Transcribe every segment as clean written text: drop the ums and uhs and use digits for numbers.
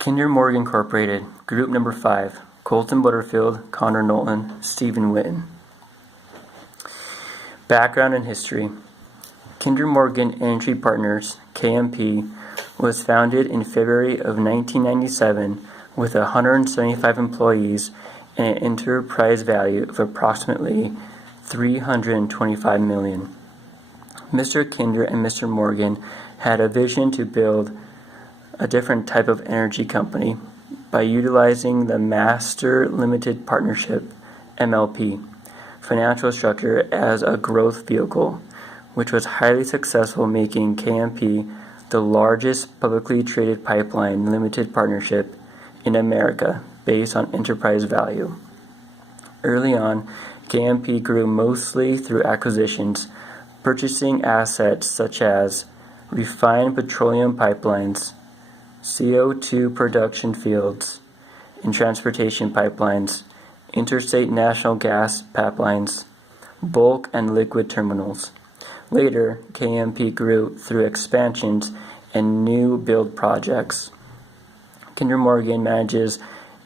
Kinder Morgan Incorporated, Group Number 5, Colton Butterfield, Connor Knowlton, Stephen Witten. Background and history. Kinder Morgan Energy Partners, KMP, was founded in February of 1997 with 175 employees and an enterprise value of approximately $325 million. Mr. Kinder and Mr. Morgan had a vision to build a different type of energy company by utilizing the Master Limited Partnership (MLP) financial structure as a growth vehicle, which was highly successful, making KMP the largest publicly traded pipeline limited partnership in America based on enterprise value. Early on, KMP grew mostly through acquisitions, purchasing assets such as refined petroleum pipelines, CO2 production fields, and transportation pipelines, interstate natural gas pipelines, bulk and liquid terminals. Later, KMP grew through expansions and new build projects. Kinder Morgan manages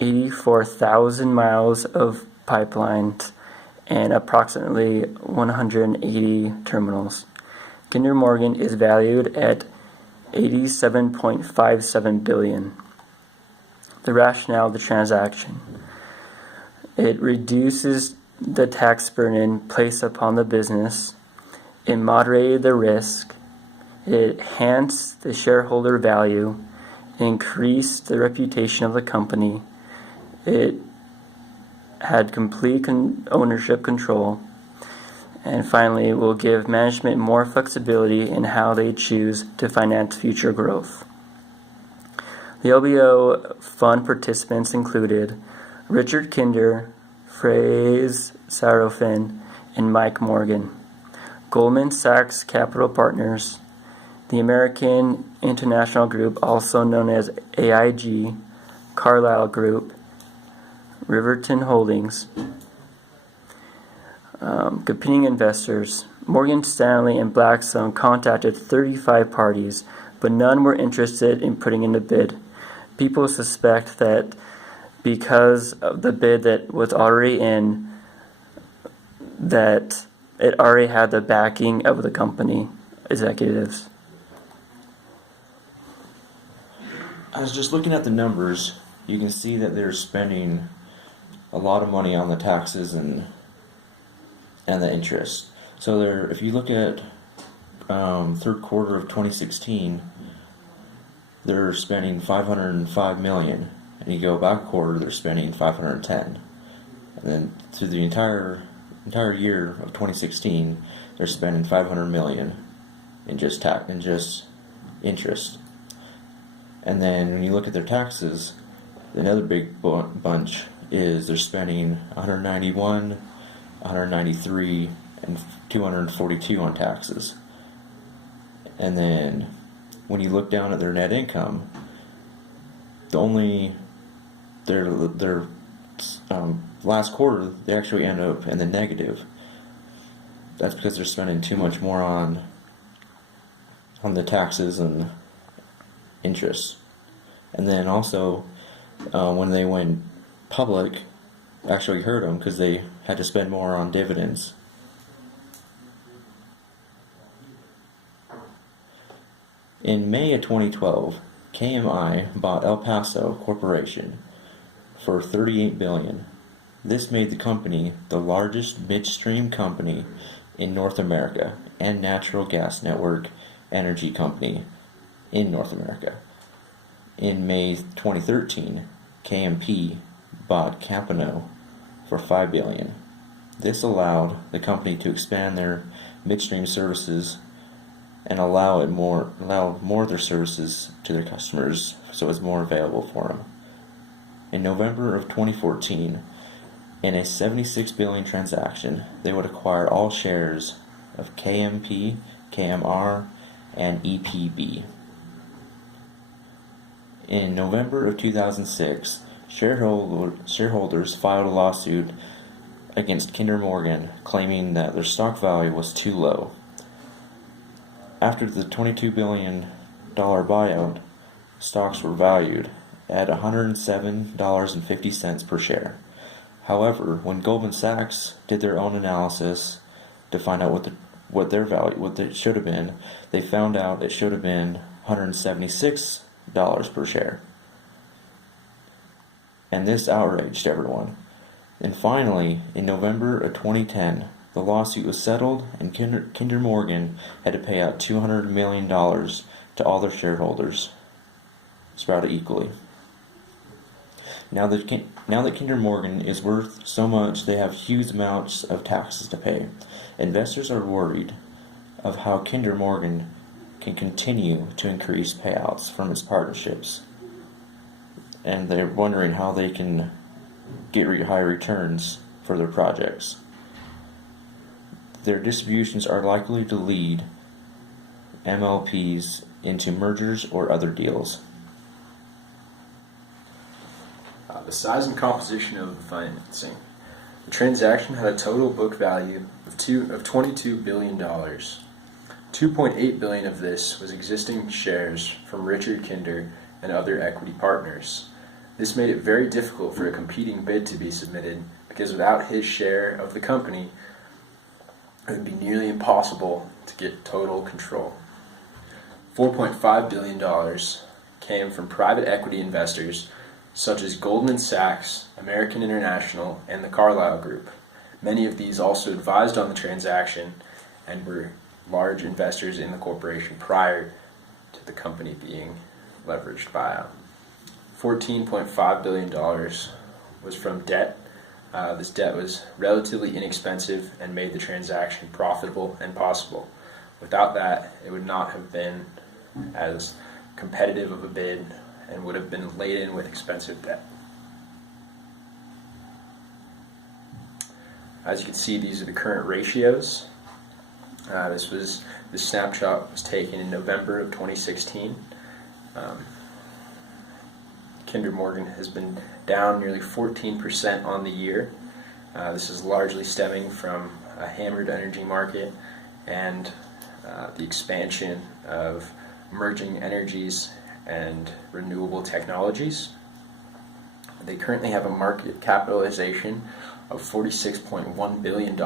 84,000 miles of pipelines and approximately 180 terminals. Kinder Morgan is valued at $87.57 billion. The rationale of the transaction. It reduces the tax burden placed upon the business. It moderated the risk. It enhanced the shareholder value. It increased the reputation of the company. It had complete ownership control. And finally, it will give management more flexibility in how they choose to finance future growth. The LBO fund participants included Richard Kinder, Fraze Sarofin, and Mike Morgan. Goldman Sachs Capital Partners, the American International Group, also known as AIG, Carlyle Group, Riverton Holdings. Competing investors. Morgan Stanley and Blackstone contacted 35 parties, but none were interested in putting in a bid. People suspect that because of the bid that was already in, that it already had the backing of the company executives. I was just looking at the numbers. You can see that they're spending a lot of money on the taxes and the interest. So if you look at third quarter of 2016, they're spending $505 million, and you go back a quarter, they're spending $510, and then through the entire year of 2016, they're spending $500 million in just interest. And then when you look at their taxes, another big bunch is they're spending 191, 193, and 242 on taxes. And then when you look down at their net income, their last quarter, they actually end up in the negative. That's because they're spending too much more on the taxes and interest. And then also, when they went public, actually hurt them because they had to spend more on dividends. In May of 2012, KMI bought El Paso Corporation for $38 billion. This made the company the largest midstream company in North America and natural gas network energy company in North America. In May 2013, KMP bought Campano for $5 billion. This allowed the company to expand their midstream services and allow more of their services to their customers, so it's more available for them. In November of 2014, in a $76 billion transaction, they would acquire all shares of KMP, KMR, and EPB. In November of 2006, shareholders filed a lawsuit against Kinder Morgan, claiming that their stock value was too low. After the $22 billion buyout, stocks were valued, at $107.50 per share. However, when Goldman Sachs did their own analysis to find out what their value, what it should have been, they found out it should have been $176 per share. And this outraged everyone. And finally, in November of 2010, the lawsuit was settled, and Kinder Morgan had to pay out $200 million to all their shareholders, sprouted equally. Now that Kinder Morgan is worth so much, they have huge amounts of taxes to pay. Investors are worried of how Kinder Morgan can continue to increase payouts from its partnerships, and they're wondering how they can get high returns for their projects. Their distributions are likely to lead MLPs into mergers or other deals. The size and composition of the financing. The transaction had a total book value of $22 billion. $2.8 billion of this was existing shares from Richard Kinder and other equity partners. This made it very difficult for a competing bid to be submitted, because without his share of the company, it would be nearly impossible to get total control. $4.5 billion came from private equity investors such as Goldman Sachs, American International, and the Carlyle Group. Many of these also advised on the transaction and were large investors in the corporation prior to the company being leveraged buyout. $14.5 billion was from debt. This debt was relatively inexpensive and made the transaction profitable and possible. Without that, it would not have been as competitive of a bid and would have been laden with expensive debt. As you can see, these are the current ratios. This snapshot was taken in November of 2016. Kinder Morgan has been down nearly 14% on the year. This is largely stemming from a hammered energy market and the expansion of emerging energies and renewable technologies. They currently have a market capitalization of $46.1 billion.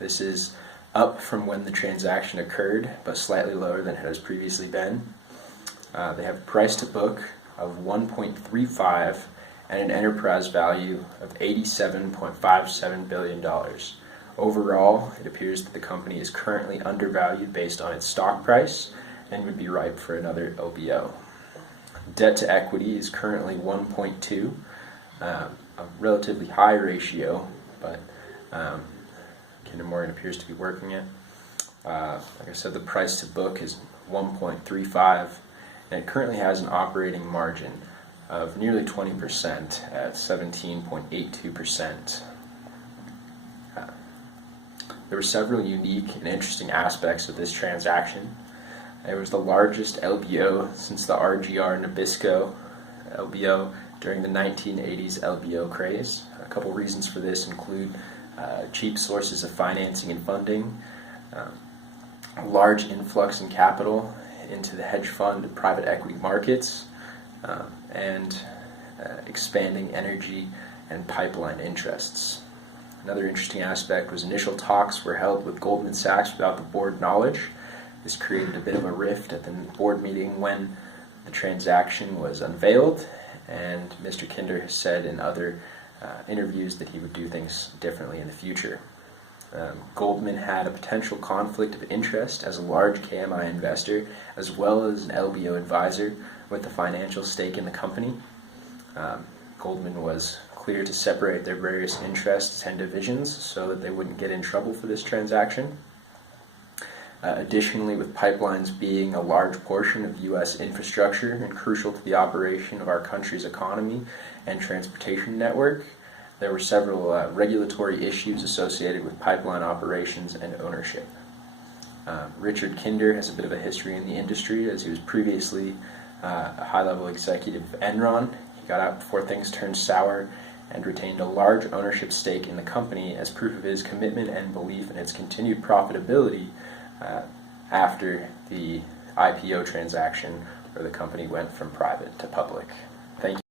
This is up from when the transaction occurred, but slightly lower than it has previously been. They have a price to book of 1.35 and an enterprise value of $87.57 billion. Overall, it appears that the company is currently undervalued based on its stock price and would be ripe for another LBO. Debt to equity is currently 1.2, a relatively high ratio, but Kinder Morgan appears to be working it. Like I said, the price to book is 1.35, and it currently has an operating margin of nearly 20% at 17.82%. There were several unique and interesting aspects of this transaction. It was the largest LBO since the RGR Nabisco LBO during the 1980s LBO craze. A couple reasons for this include cheap sources of financing and funding, a large influx in capital into the hedge fund and private equity markets, and expanding energy and pipeline interests. Another interesting aspect was initial talks were held with Goldman Sachs without the board knowledge. This created a bit of a rift at the board meeting when the transaction was unveiled, and Mr. Kinder has said in other interviews that he would do things differently in the future. Goldman had a potential conflict of interest as a large KMI investor, as well as an LBO advisor with a financial stake in the company. Goldman was clear to separate their various interests and divisions so that they wouldn't get in trouble for this transaction. Additionally, with pipelines being a large portion of U.S. infrastructure and crucial to the operation of our country's economy and transportation network, there were several regulatory issues associated with pipeline operations and ownership. Richard Kinder has a bit of a history in the industry, as he was previously a high-level executive of Enron. He got out before things turned sour and retained a large ownership stake in the company as proof of his commitment and belief in its continued profitability after the IPO transaction where the company went from private to public. Thank Thank you.